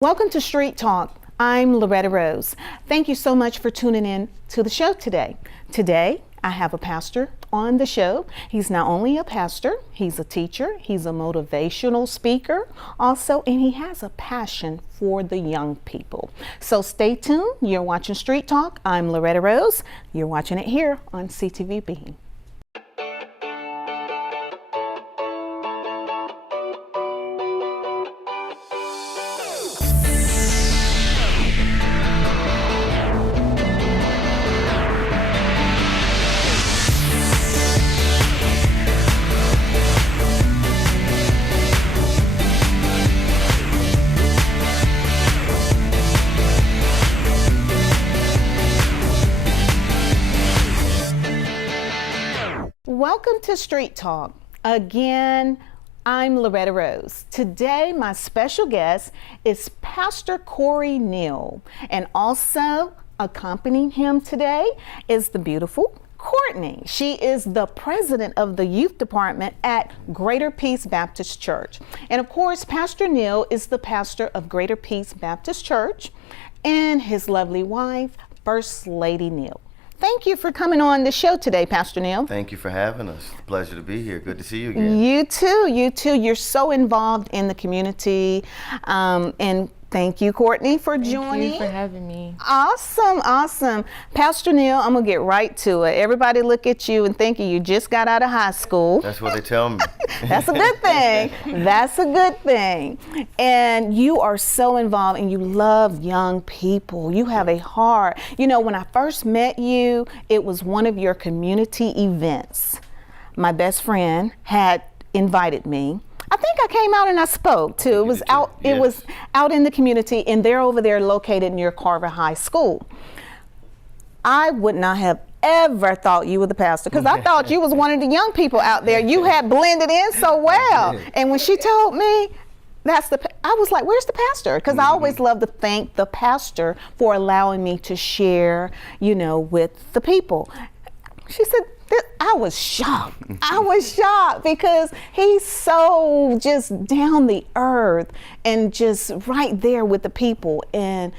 Welcome to Street Talk. I'm Loretta Rose. Thank you so much for tuning in to the show today. Today, I have a pastor on the show. He's not only a pastor, he's a teacher, he's a motivational speaker also, and he has a passion for the young people. So stay tuned. You're watching Street Talk. I'm Loretta Rose. You're watching it here on CTVB. Welcome to Street Talk. Again, I'm Loretta Rose. Today, my special guest is Pastor Corey Neal, and also accompanying him today is the beautiful Courtney. She is the president of the youth department at Greater Peace Baptist Church. And of course, Pastor Neal is the pastor of Greater Peace Baptist Church, and his lovely wife, First Lady Neal. Thank you for coming on the show today, Pastor Neal. Thank you for having us. It's a pleasure to be here. Good to see you again. You too. You're so involved in the community. And thank you, Courtney, for joining. Thank you for having me. Awesome. Pastor Neal, I'm going to get right to it. Everybody look at you and think you just got out of high school. That's what they tell me. That's a good thing. That's a good thing. And you are so involved and you love young people. You have a heart. You know, when I first met you, it was one of your community events. My best friend had invited me. I think I came out and I spoke too. It was out. Yes. It was out in the community, and they're over there located near Carver High School. I would not have ever thought you were the pastor because I thought you was one of the young people out there. You had blended in so well. And when she told me I was like, where's the pastor? Because I always love to thank the pastor for allowing me to share, with the people. She said, I was shocked. I was shocked because he's so just down the earth and just right there with the people. And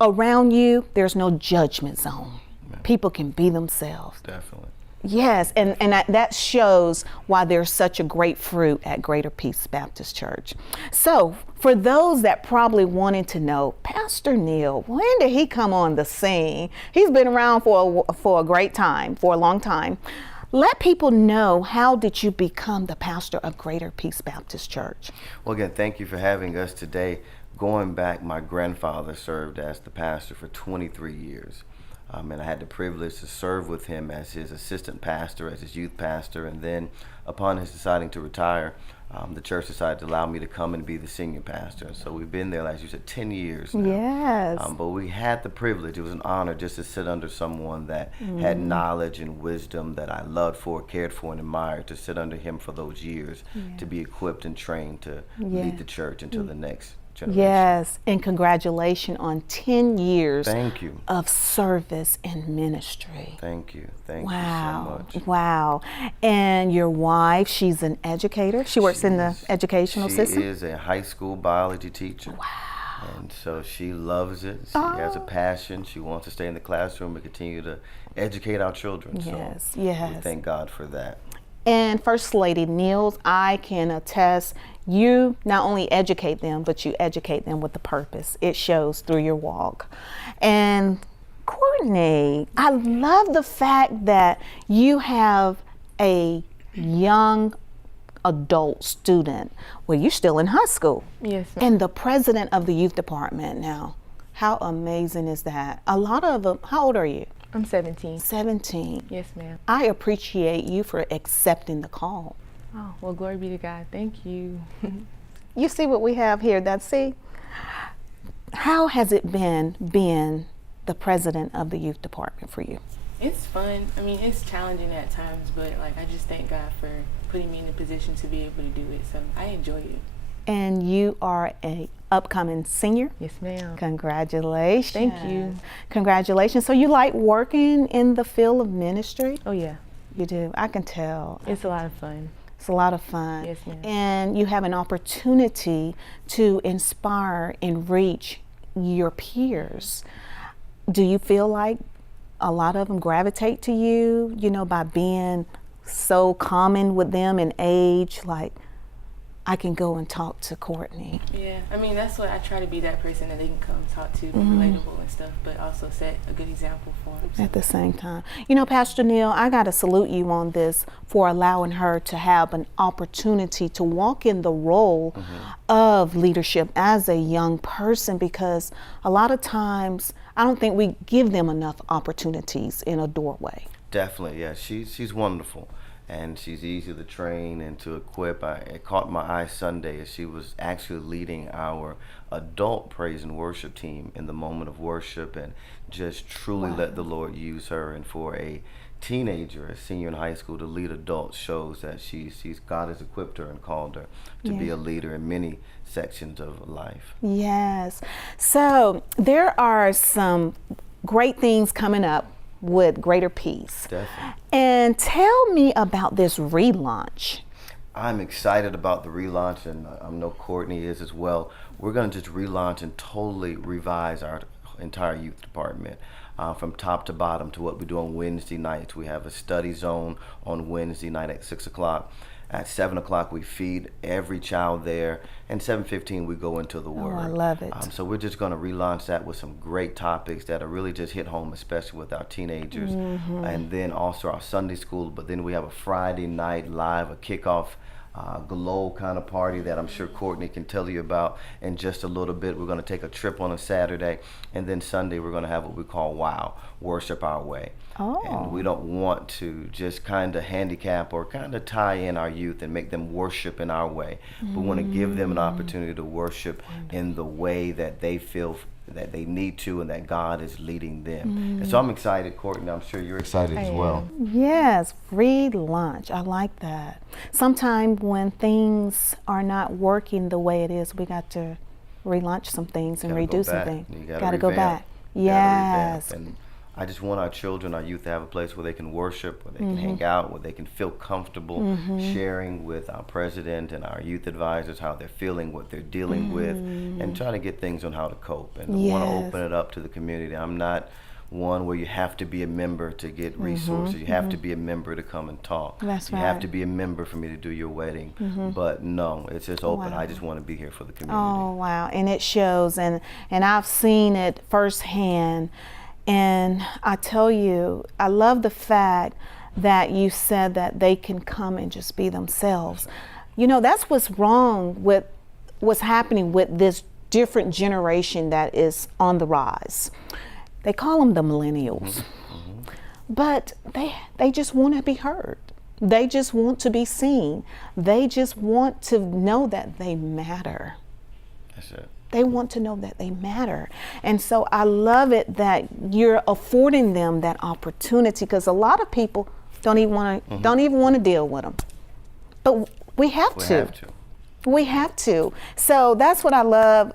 around you, there's no judgment zone. People can be themselves. Definitely. Yes, and that shows why there's such a great fruit at Greater Peace Baptist Church. So for those that probably wanted to know, Pastor Neal, when did he come on the scene? He's been around for a great time, for a long time. Let people know, how did you become the pastor of Greater Peace Baptist Church? Well, again, thank you for having us today. Going back, my grandfather served as the pastor for 23 years. And I had the privilege to serve with him as his assistant pastor, as his youth pastor, and then upon his deciding to retire, the church decided to allow me to come and be the senior pastor. So we've been there, like you said, 10 years now. Yes. But we had the privilege, it was an honor just to sit under someone that had knowledge and wisdom that I loved for, cared for, and admired, to sit under him for those years, to be equipped and trained to lead the church into the next generation. Yes, and congratulations on 10 years Thank you. Of service and ministry. Thank you. Thank you so much. Wow. And your wife, she's an educator. She works in the educational system. She is a high school biology teacher. Wow. And so she loves it. She has a passion. She wants to stay in the classroom and continue to educate our children. Yes, so yes. we thank God for that. And First Lady Neal, I can attest, you not only educate them, but you educate them with a purpose. It shows through your walk. And Courtney, I love the fact that you have a young adult student. Well, you're still in high school. Yes, ma'am. And the president of the youth department now. How amazing is that? A lot of them, how old are you? I'm 17. 17. Yes, ma'am. I appreciate you for accepting the call. Oh, well, glory be to God. Thank you. You see what we have here, how has it been being the president of the youth department for you? It's fun. I mean, it's challenging at times, but I just thank God for putting me in a position to be able to do it. So I enjoy it. And you are a upcoming senior? Yes, ma'am. Congratulations. Thank you. Congratulations. So you like working in the field of ministry? Oh, yeah. You do? I can tell. It's a lot of fun. It's a lot of fun. Yes, ma'am. And you have an opportunity to inspire and reach your peers. Do you feel like a lot of them gravitate to you, by being so common with them in age, like, I can go and talk to Courtney? Yeah, I mean, that's what I try to be, that person that they can come talk to, be relatable and stuff, but also set a good example for them. At the same time. Pastor Neal, I got to salute you on this for allowing her to have an opportunity to walk in the role of leadership as a young person, because a lot of times I don't think we give them enough opportunities in a doorway. Definitely, yeah. She's wonderful, and she's easy to train and to equip. It caught my eye Sunday as she was actually leading our adult praise and worship team in the moment of worship, and just truly let the Lord use her. And for a teenager, a senior in high school, to lead adults shows that God has equipped her and called her to be a leader in many sections of life. Yes. So there are some great things coming up with Greater Peace. Definitely. And tell me about this relaunch. I'm excited about the relaunch, and I know Courtney is as well. We're going to just relaunch and totally revise our entire youth department. From top to bottom, to what we do on Wednesday nights. We have a study zone on Wednesday night at 6 o'clock. At 7 o'clock, we feed every child there, and 7:15 we go into the Word. Oh, I love it. So we're just going to relaunch that with some great topics that are really just hit home, especially with our teenagers, and then also our Sunday school. But then we have a Friday night live, a kickoff glow kind of party that I'm sure Courtney can tell you about in just a little bit. We're going to take a trip on a Saturday, and then Sunday we're going to have what we call WOW, Worship Our Way. Oh. And we don't want to just kind of handicap or kind of tie in our youth and make them worship in our way. We want to give them an opportunity to worship in the way that they feel that they need to, and that God is leading them. And so I'm excited, Courtney. I'm sure you're excited as well. Yes, relaunch. I like that. Sometimes when things are not working the way it is, we got to relaunch some things and redo some things. You Gotta go revamp. back. You gotta Yes. revamp. And I just want our children, our youth, to have a place where they can worship, where they can hang out, where they can feel comfortable sharing with our president and our youth advisors how they're feeling, what they're dealing with, and trying to get things on how to cope. And I want to open it up to the community. I'm not one where you have to be a member to get resources. You have to be a member to come and talk. That's you have right. to be a member for me to do your wedding. But no, it's just open. Wow. I just want to be here for the community. Oh, wow. And it shows, and I've seen it firsthand. And I tell you, I love the fact that you said that they can come and just be themselves. That's what's wrong with what's happening with this different generation that is on the rise. They call them the millennials. But they just want to be heard. They just want to be seen. They just want to know that they matter. That's it. They want to know that they matter. And so I love it that you're affording them that opportunity, because a lot of people don't even want to deal with them. But we have to. We have to. So that's what I love,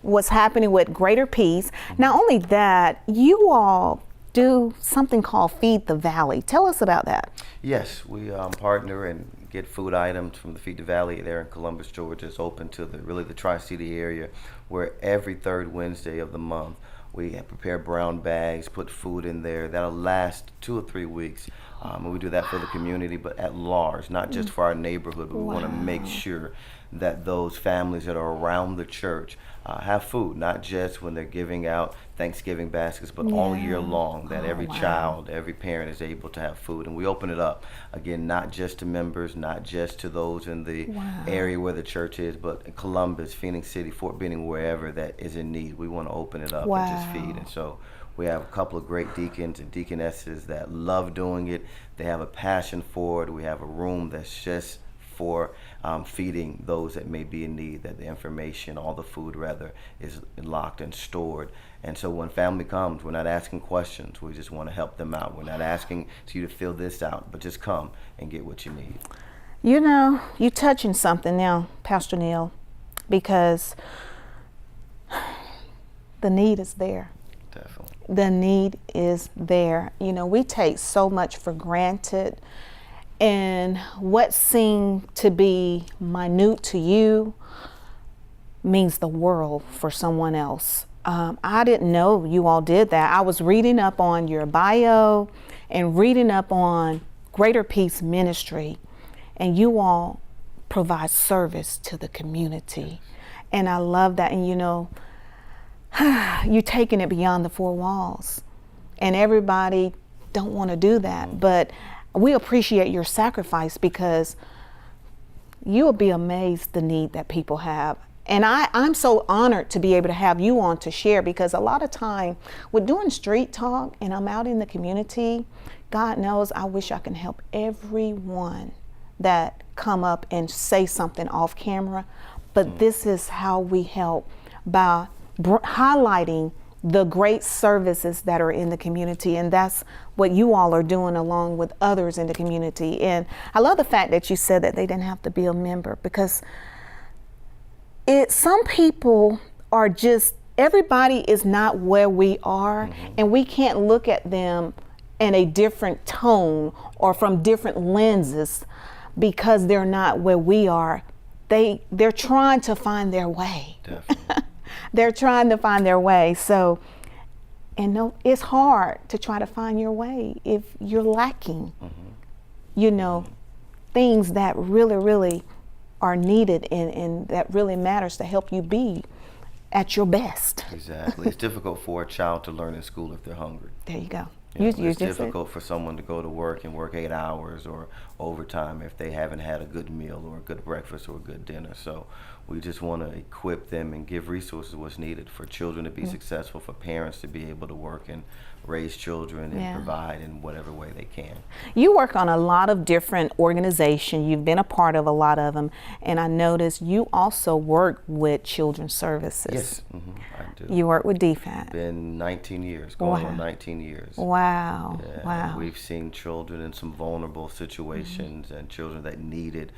what's happening with Greater Peace. Not only that, you all do something called Feed the Valley. Tell us about that. Yes, we partner and get food items from the Feed the Valley there in Columbus, Georgia. It's open to the Tri-City area, where every third Wednesday of the month we prepare brown bags, put food in there that'll last 2 or 3 weeks. And we do that for the community, but at large, not just for our neighborhood, but we want to make sure that those families that are around the church have food, not just when they're giving out Thanksgiving baskets, but all year long, that every child, every parent is able to have food. And we open it up, again, not just to members, not just to those in the area where the church is, but in Columbus, Phoenix City, Fort Benning, wherever that is in need. We want to open it up and just feed. And so we have a couple of great deacons and deaconesses that love doing it. They have a passion for it. We have a room that's just for feeding those that may be in need, that the information, all the food rather, is locked and stored. And so when family comes, we're not asking questions. We just want to help them out. We're not asking you to fill this out, but just come and get what you need. You're touching something now, Pastor Neal, because the need is there. Definitely. The need is there. We take so much for granted, And what seemed to be minute to you means the world for someone else. I didn't know you all did that. I was reading up on your bio and reading up on Greater Peace Ministry, and you all provide service to the community. And I love that. And you know, you're taking it beyond the four walls. And everybody don't want to do that. But we appreciate your sacrifice, because you will be amazed the need that people have. And I'm so honored to be able to have you on to share, because a lot of time with doing street talk and I'm out in the community, God knows I wish I can help everyone that come up and say something off camera. But this is how we help, by highlighting the great services that are in the community. And that's what you all are doing along with others in the community. And I love the fact that you said that they didn't have to be a member, because some people are just, everybody is not where we are, and we can't look at them in a different tone or from different lenses because they're not where we are. They're trying to find their way. Definitely. They're trying to find their way. So, and no, it's hard to try to find your way if you're lacking, you know, things that really, really are needed and that really matters to help you be at your best. Exactly. It's difficult for a child to learn in school if they're hungry. There you go. It's difficult for someone to go to work and work 8 hours or overtime if they haven't had a good meal or a good breakfast or a good dinner. So we just want to equip them and give resources what's needed for children to be successful, for parents to be able to work and raise children and provide in whatever way they can. You work on a lot of different organizations. You've been a part of a lot of them, and I noticed you also work with Children's Services. Yes, I do. You work with DFAT. Been 19 years, going on 19 years. Wow. Yeah, Wow. We've seen children in some vulnerable situations and children that needed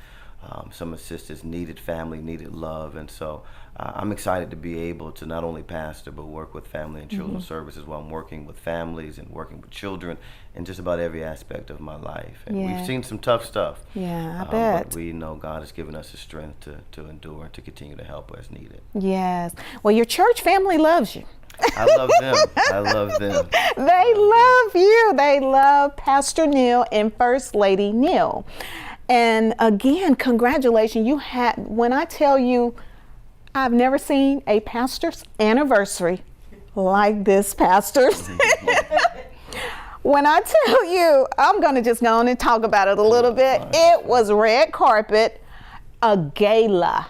some assistance, needed family, needed love. And so I'm excited to be able to not only pastor, but work with family and children's services while I'm working with families and working with children in just about every aspect of my life. And we've seen some tough stuff. Yeah, I bet. But we know God has given us the strength to endure and to continue to help as needed. Yes. Well, your church family loves you. I love them. I love them. They love you. They love Pastor Neal and First Lady Neal. And again, congratulations. When I tell you, I've never seen a pastor's anniversary like this, pastors. When I tell you, I'm going to just go on and talk about it a little bit. It was red carpet, a gala.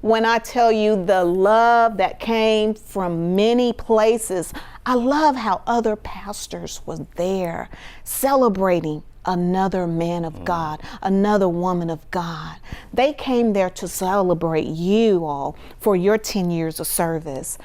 When I tell you the love that came from many places, I love how other pastors was there celebrating another man of God, another woman of God. They came there to celebrate you all for your 10 years of service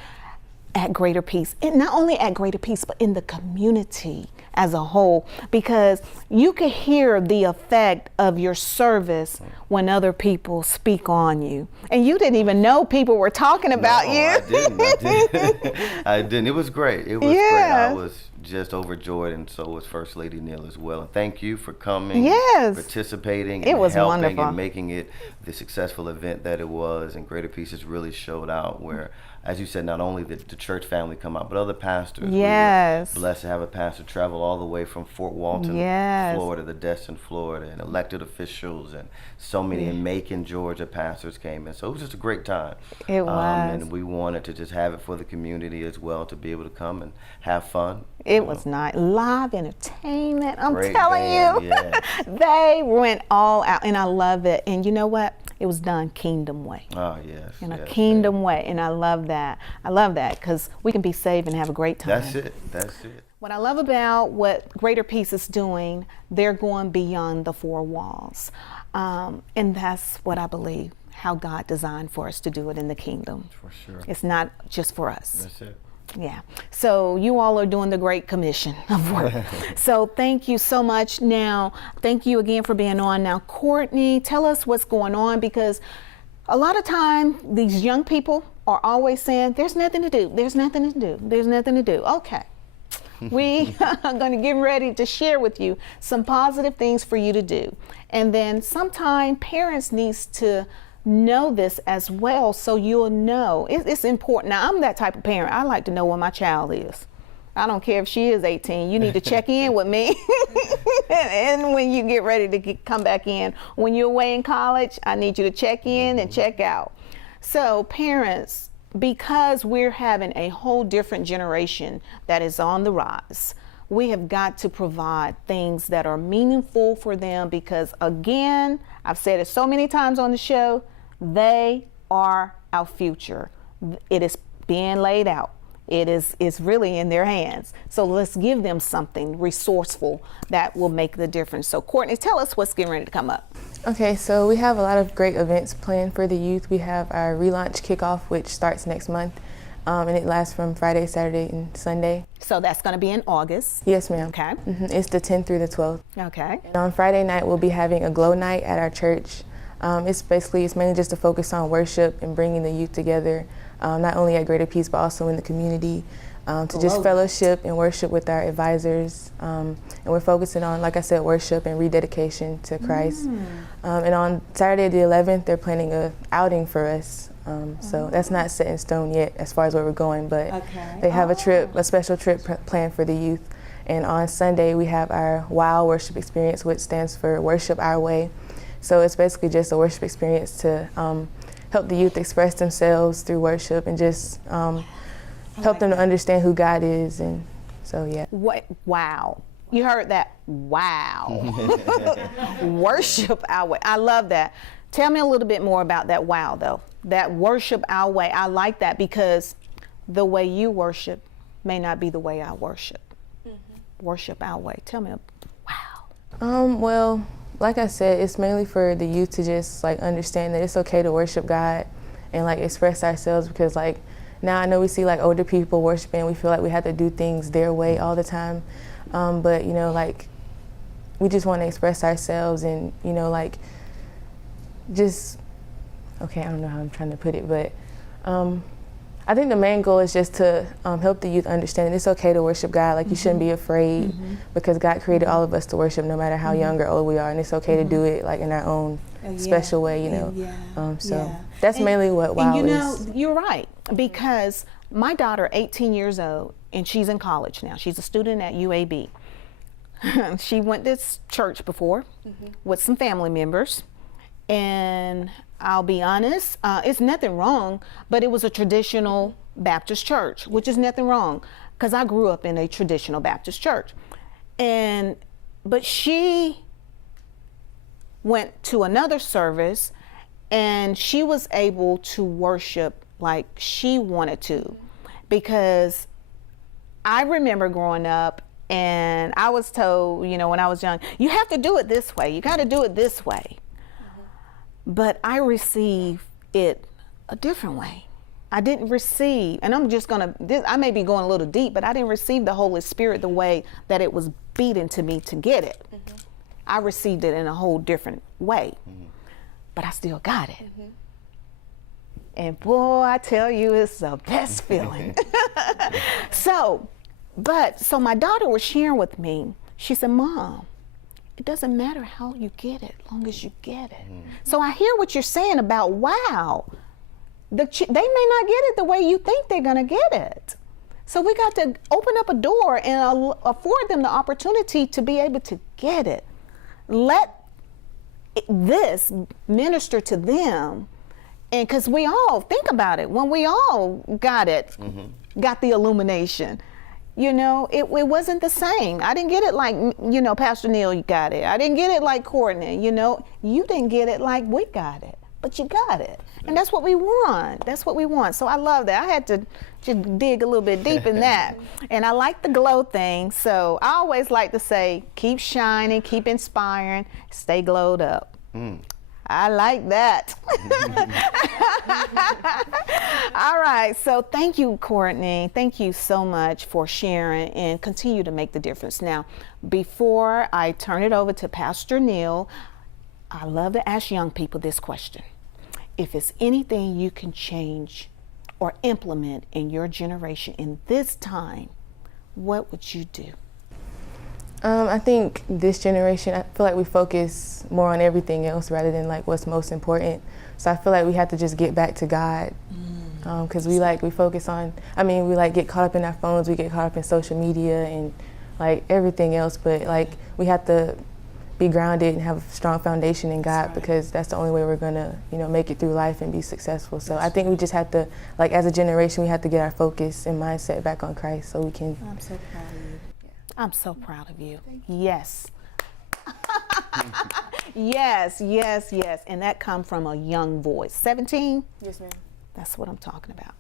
at Greater Peace. And not only at Greater Peace, but in the community as a whole, because you could hear the effect of your service when other people speak on you. And you didn't even know people were talking about you. I didn't. I didn't. It was great. It was great. I was just overjoyed, and so was First Lady Neal as well. And thank you for coming, participating, and was helping wonderful. and making it the successful event that it was. And Greater Peace has really showed out where, as you said, not only did the church family come out, but other pastors. Yes. We were blessed to have a pastor travel all the way from Fort Walton, Florida, to Destin, Florida, and elected officials, and so many in Macon, Georgia pastors came in. So it was just a great time. It was. And we wanted to just have it for the community as well, to be able to come and have fun. It was nice. Live entertainment. I'm Great telling band, you. yes. They went all out, and I love it. And you know what? It was done kingdom way. Oh, yes. In a kingdom way. And I love that. I love that, because we can be saved and have a great time. That's it. That's it. What I love about what Greater Peace is doing, they're going beyond the four walls. And that's what I believe, how God designed for us to do it in the kingdom. For sure. It's not just for us. That's it. Yeah. So you all are doing the Great Commission of work. So thank you so much. Now, thank you again for being on. Now, Courtney, tell us what's going on, because a lot of time these young people are always saying, there's nothing to do. There's nothing to do. There's nothing to do. Okay. we are going to get ready to share with you some positive things for you to do. And then sometime parents needs to know this as well, so you'll know. It's important. Now, I'm that type of parent. I like to know where my child is. I don't care if she is 18. You need to check in with me. And when you get ready to come back in, when you're away in college, I need you to check in and check out. So parents, because we're having a whole different generation that is on the rise, we have got to provide things that are meaningful for them, because again, I've said it so many times on the show, they are our future. It is being laid out. It's really in their hands. So let's give them something resourceful that will make the difference. So Courtney, tell us what's getting ready to come up. Okay, so we have a lot of great events planned for the youth. We have our relaunch kickoff, which starts next month, and it lasts from Friday, Saturday, and Sunday. So that's going to be in August. Yes, ma'am. Okay. It's the 10th through the 12th. Okay. And on Friday night, we'll be having a glow night at our church. It's mainly just to focus on worship and bringing the youth together, not only at Greater Peace, but also in the community, to just fellowship and worship with our advisors. And we're focusing on, like I said, worship and rededication to Christ. And on Saturday the 11th, they're planning a outing for us. So that's not set in stone yet as far as where we're going, but they have a special trip planned for the youth. And on Sunday, we have our WOW worship experience, which stands for Worship Our Way. So it's basically just a worship experience to help the youth express themselves through worship and just help them to understand who God is. And so, yeah. What? Wow. You heard that? Wow. Worship our way. I love that. Tell me a little bit more about that wow, though. That worship our way. I like that, because the way you worship may not be the way I worship. Worship our way. Tell me. Wow. Well, like I said, it's mainly for the youth to just like understand that it's okay to worship God and like express ourselves, because like now I know we see like older people worshiping, we feel like we have to do things their way all the time. But you know, like we just want to express ourselves and, you know, like just, okay, I don't know how I'm trying to put it, but I think the main goal is just to help the youth understand that it's okay to worship God. Like you shouldn't be afraid, because God created all of us to worship no matter how young or old we are, and it's okay to do it like in our own special way, you know. So that's mainly what WOW is. And you know, you're right, because my daughter, 18 years old, and she's in college now. She's a student at UAB. She went to church before with some family members, and I'll be honest, it's nothing wrong, but it was a traditional Baptist church, which is nothing wrong, because I grew up in a traditional Baptist church. But she went to another service, and she was able to worship like she wanted to, because I remember growing up, and I was told, you know, when I was young, you have to do it this way. You got to do it this way. But I received it a different way. I didn't receive, and I'm just gonna, I may be going a little deep, but I didn't receive the Holy Spirit the way that it was beaten to me to get it. I received it in a whole different way, but I still got it. And boy, I tell you, it's the best feeling. So my daughter was sharing with me, she said, Mom, it doesn't matter how you get it, as long as you get it. So I hear what you're saying about wow. They may not get it the way you think they're gonna get it. So we got to open up a door and afford them the opportunity to be able to get it. Let this minister to them. And because we all, think about it, when we all got it, got the illumination, you know, it wasn't the same. I didn't get it like, you know, Pastor Neal, you got it. I didn't get it like Courtney, you know. You didn't get it like we got it, but you got it. And that's what we want. That's what we want. So I love that. I had to dig a little bit deep in that. And I like the glow thing. So I always like to say, keep shining, keep inspiring, stay glowed up. I like that. All right, so thank you, Courtney. Thank you so much for sharing, and continue to make the difference. Now, before I turn it over to Pastor Neal, I love to ask young people this question. If it's anything you can change or implement in your generation in this time, what would you do? I think this generation, I feel like we focus more on everything else rather than like what's most important. So I feel like we have to just get back to God, because we focus on, we like get caught up in our phones, we get caught up in social media and like everything else, but like we have to be grounded and have a strong foundation in God, because that's the only way we're gonna, make it through life and be successful. So I think we just have to, like as a generation, we have to get our focus and mindset back on Christ so we can. I'm so proud of you. I'm so proud of you. Yes. yes. And that come from a young voice. 17? Yes, ma'am. That's what I'm talking about.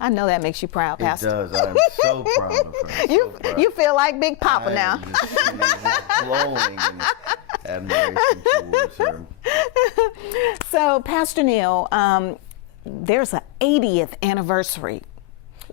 I know that makes you proud, Pastor. It does. I'm so proud of her. You feel like Big Papa I now. am just glowing in admiration towards her. So, Pastor Neal, there's an 80th anniversary.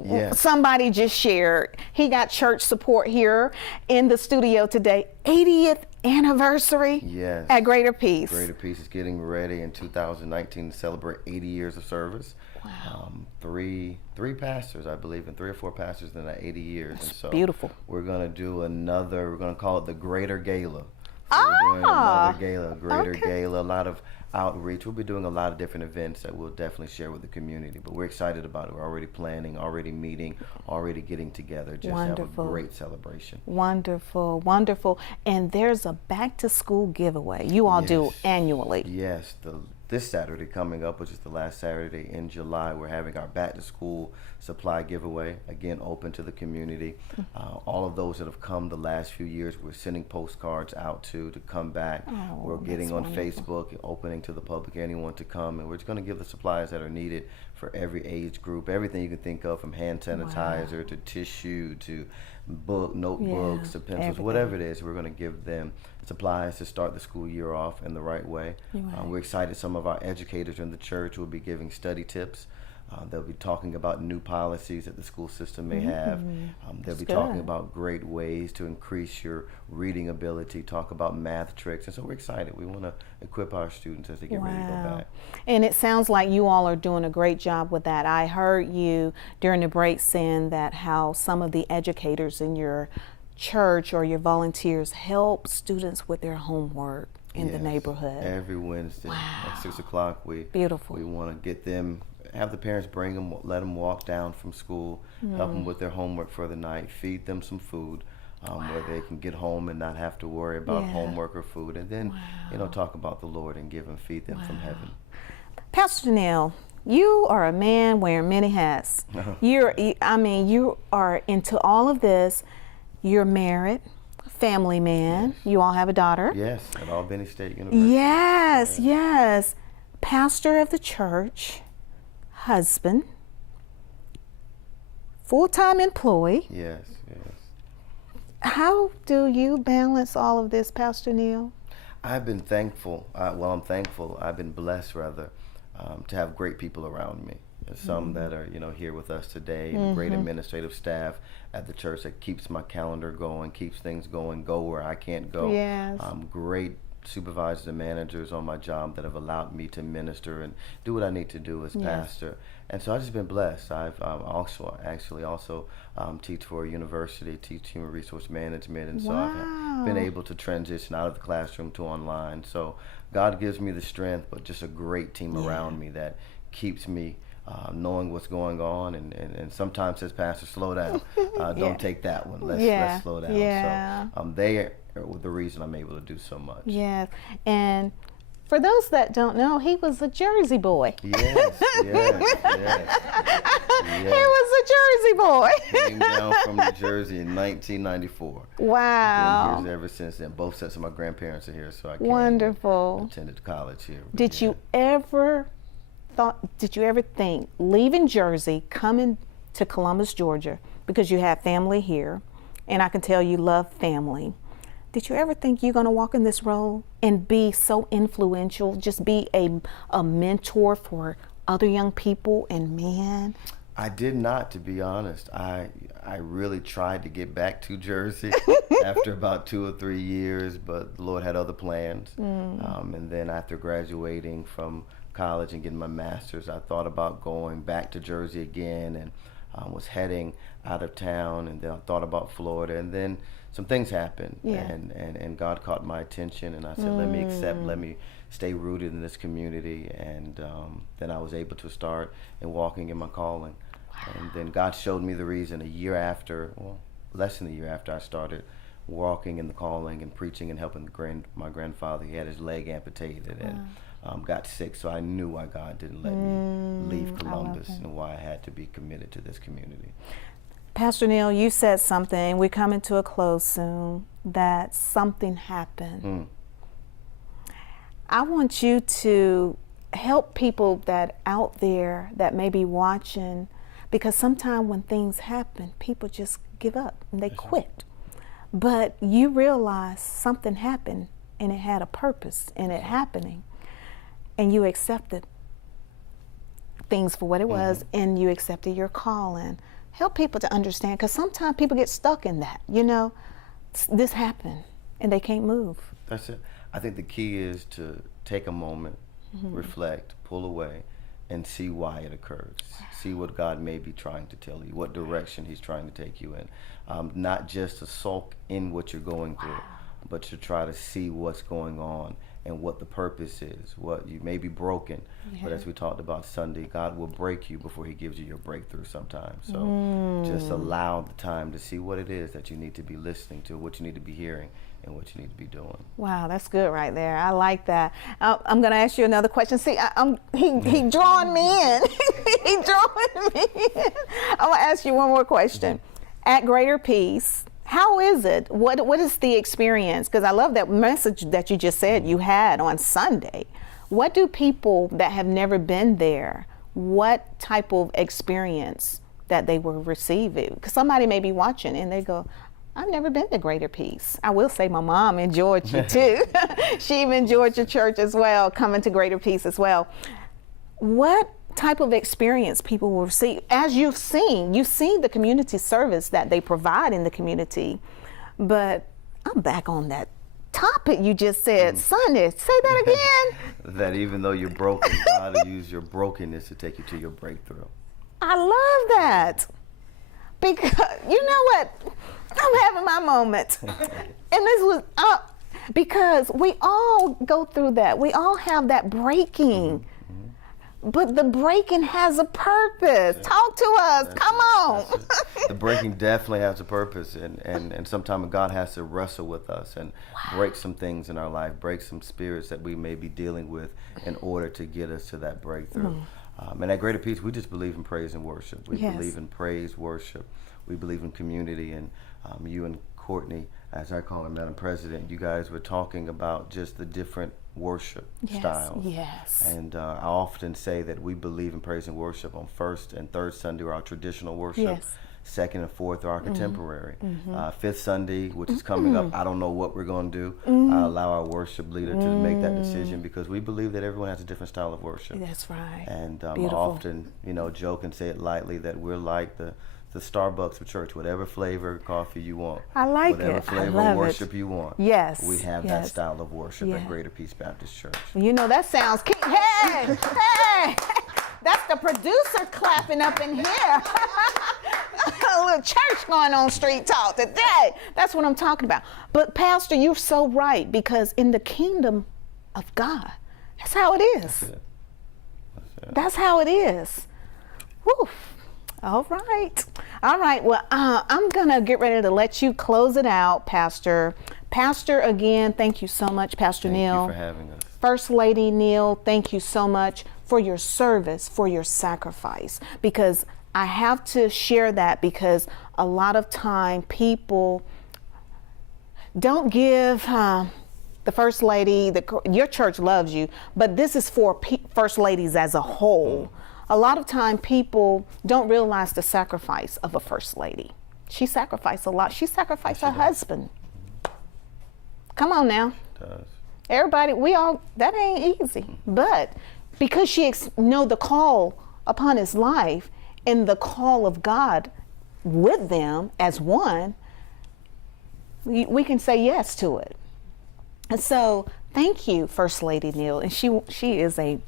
Yes. Somebody just shared. He got church support here in the studio today. 80th anniversary. Yes. At Greater Peace. Greater Peace is getting ready in 2019 to celebrate 80 years of service. Wow. Three pastors, I believe, and 3 or 4 pastors in that 80 years. That's and so beautiful. We're going to do another, we're going to call it the Greater Gala. So we're doing another gala, Greater Gala, a lot of outreach. We'll be doing a lot of different events that we'll definitely share with the community, but we're excited about it. We're already planning, already meeting, already getting together just to have a great celebration. Wonderful. And there's a back to school giveaway you all do annually. Yes, this Saturday coming up, which is the last Saturday in July, we're having our back to school supply giveaway, again open to the community. All of those that have come the last few years, we're sending postcards out to come back. We're getting on Facebook, opening to the public, anyone to come, and we're just going to give the supplies that are needed for every age group, everything you can think of, from hand sanitizer to tissue to notebooks to pencils, everything. Whatever it is, we're going to give them supplies to start the school year off in the right way. We're excited. Some of our educators in the church will be giving study tips. They'll be talking about new policies that the school system may have. They'll be talking about great ways to increase your reading ability, talk about math tricks. And so we're excited. We want to equip our students as they get ready to go back. And it sounds like you all are doing a great job with that. I heard you during the break saying that how some of the educators in your church or your volunteers help students with their homework in the neighborhood. Every Wednesday at 6 o'clock, we want to get them, have the parents bring them, let them walk down from school, help them with their homework for the night, feed them some food where they can get home and not have to worry about homework or food, and then talk about the Lord and feed them from heaven. Pastor Neal, you are a man wearing many hats. You are into all of this. You're married, family man. Yes. You all have a daughter. Yes, at Albany State University. Yes. Pastor of the church, husband, full-time employee. Yes. How do you balance all of this, Pastor Neal? I've been thankful. I'm thankful. I've been blessed, rather, to have great people around me. There's some that are, here with us today, great administrative staff at the church that keeps my calendar going, keeps things going, go where I can't go. Yes. Great supervisors and managers on my job that have allowed me to minister and do what I need to do as pastor. And so I've just been blessed. I've also teach for a university, teach human resource management, and so I've been able to transition out of the classroom to online. So God gives me the strength, but just a great team around me that keeps me knowing what's going on, and sometimes says, Pastor, slow down. Don't take that one. Let's slow down. So they are the reason I'm able to do so much. Yes. And for those that don't know, he was a Jersey boy. Yes. He was a Jersey boy. Came down from New Jersey in 1994. Wow. Been here ever since then. Both sets of my grandparents are here, so I came Wonderful. attended college here. Did you ever think leaving Jersey, coming to Columbus, Georgia, because you have family here, and I can tell you love family, did you ever think you're going to walk in this role and be so influential, just be a mentor for other young people and men? I did not, to be honest. I really tried to get back to Jersey after about 2 or 3 years, but the Lord had other plans. And then after graduating from college and getting my master's, I thought about going back to Jersey again, and was heading out of town, and then I thought about Florida, and then some things happened, and God caught my attention, and I said, let me accept, let me stay rooted in this community, and then I was able to start and walking in my calling. And then God showed me the reason a year after, well, less than a year after I started walking in the calling and preaching and helping my grandfather. He had his leg amputated and got sick, so I knew why God didn't let me leave Columbus and why I had to be committed to this community. Pastor Neal, you said something, we're coming to a close soon, that something happened. I want you to help people that out there that may be watching, because sometimes when things happen, people just give up and they quit. But you realize something happened and it had a purpose in it happening, and you accepted things for what it was, and you accepted your calling. Help people to understand, because sometimes people get stuck in that, this happened and they can't move. That's it. I think the key is to take a moment, reflect, pull away, and see why it occurs. See what God may be trying to tell you, what direction he's trying to take you in. Not just to sulk in what you're going through, but to try to see what's going on and what the purpose is. What you may be broken, but as we talked about Sunday, God will break you before he gives you your breakthrough sometimes. So just allow the time to see what it is that you need to be listening to, what you need to be hearing, and what you need to be doing. Wow, that's good right there. I like that. I'm going to ask you another question. See, he drawing me in. He drawing me in. I'm going to ask you one more question. At Greater Peace, how is it? What is the experience? Because I love that message that you just said you had on Sunday. What do people that have never been there, what type of experience that they will receive? Because somebody may be watching and they go, I've never been to Greater Peace. I will say my mom enjoyed you too. She even enjoyed your church as well, coming to Greater Peace as well. What type of experience people will receive? As you've seen the community service that they provide in the community, but I'm back on that topic you just said. Sonny, say that again. That even though you're broken, God will use your brokenness to take you to your breakthrough. I love that. Because you know what? I'm having my moment. And this was because we all go through that. We all have that breaking. But the breaking has a purpose. Talk to us. Come on. The breaking definitely has a purpose, and sometimes God has to wrestle with us and break some things in our life, break some spirits that we may be dealing with in order to get us to that breakthrough. And at Greater Peace, we just believe in praise and worship. We believe in praise, worship. We believe in community. And you and Courtney, as I call her, Madam President, you guys were talking about just the different worship styles. Yes. And I often say that we believe in praise and worship on first and third Sunday are our traditional worship. Yes. Second and fourth are our contemporary. Fifth Sunday, which is coming up, I don't know what we're going to do. I allow our worship leader to make that decision, because we believe that everyone has a different style of worship. That's right. And I often, joke and say it lightly that we're like the Starbucks of church, whatever flavor coffee you want. I like whatever it. Whatever flavor I love worship it. you want. Yes. We have that style of worship at Greater Peace Baptist Church. That sounds hey, hey. That's the producer clapping up in here. A little church going on Street Talk today. That's what I'm talking about. But Pastor, you're so right, because in the kingdom of God, that's how it is. That's how it is. Whew. All right. Well, I'm going to get ready to let you close it out, Pastor. Pastor, again, thank you so much, Pastor Neal. Thank you for having us. First Lady Neal, thank you so much for your service, for your sacrifice, because I have to share that, because a lot of time people don't give the First Lady, your church loves you, but this is for First Ladies as a whole. A lot of time people don't realize the sacrifice of a First Lady. She sacrificed a lot. She sacrificed her husband. Come on now. It does. Everybody, that ain't easy. But because she know the call upon his life and the call of God with them as one, we can say yes to it. And so Thank you, First Lady Neal, and she is a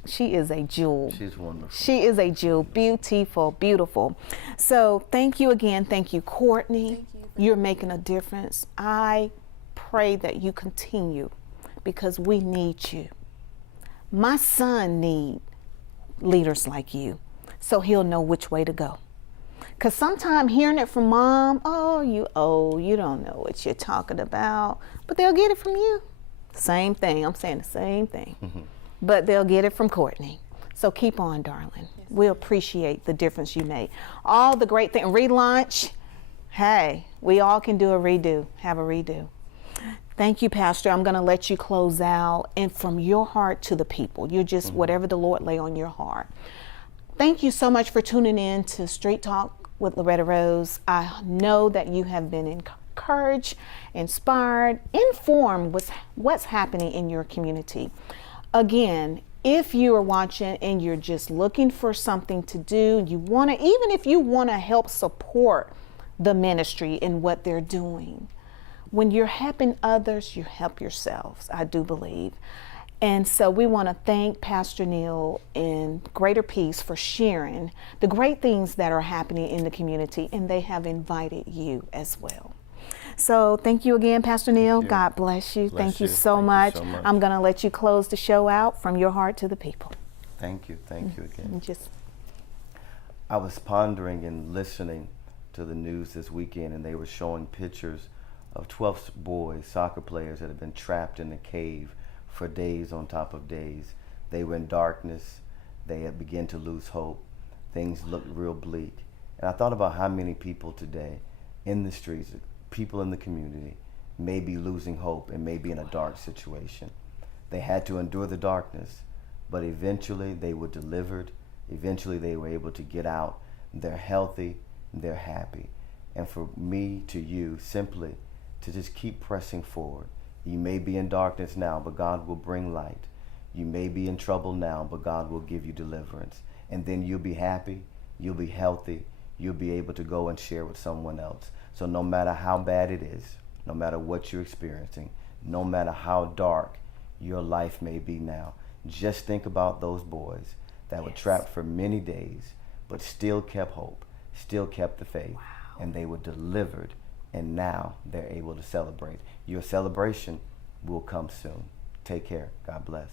jewel. She's wonderful. She is a jewel, beautiful, beautiful. So thank you again. Thank you, Courtney. Thank you. You're making a difference. I pray that you continue because we need you. My son needs leaders like you, so he'll know which way to go. Because sometimes hearing it from mom, oh, you don't know what you're talking about, but they'll get it from you. Same thing. I'm saying the same thing. But they'll get it from Courtney. So keep on, darling. Yes. We appreciate the difference you made. All the great things. Relaunch. Hey, we all can do a redo. Have a redo. Thank you, Pastor. I'm going to let you close out. And from your heart to the people, you're just whatever the Lord lay on your heart. Thank you so much for tuning in to Street Talk with Loretta Rose. I know that you have been encouraged, inspired, informed with what's happening in your community. Again, if you are watching and you're just looking for something to do, even if you want to help support the ministry in what they're doing, when you're helping others, you help yourselves, I do believe. And so we want to thank Pastor Neal and Greater Peace for sharing the great things that are happening in the community, and they have invited you as well. So thank you again, Pastor Neal. God bless you. Thank you so much. I'm going to let you close the show out from your heart to the people. Thank you. Thank you again. I was pondering and listening to the news this weekend, and they were showing pictures of 12 boys, soccer players, that had been trapped in a cave for days on top of days. They were in darkness. They had begun to lose hope. Things looked real bleak. And I thought about how many people today in the streets, people in the community, may be losing hope and may be in a dark situation. They had to endure the darkness, but eventually they were delivered. Eventually they were able to get out. They're healthy. They're happy. And for me to you, simply to just keep pressing forward. You may be in darkness now, but God will bring light. You may be in trouble now, but God will give you deliverance. And then you'll be happy, you'll be healthy, you'll be able to go and share with someone else. So no matter how bad it is, no matter what you're experiencing, no matter how dark your life may be now, just think about those boys that were trapped for many days, but still kept hope, still kept the faith, and they were delivered. And now they're able to celebrate. Your celebration will come soon. Take care. God bless.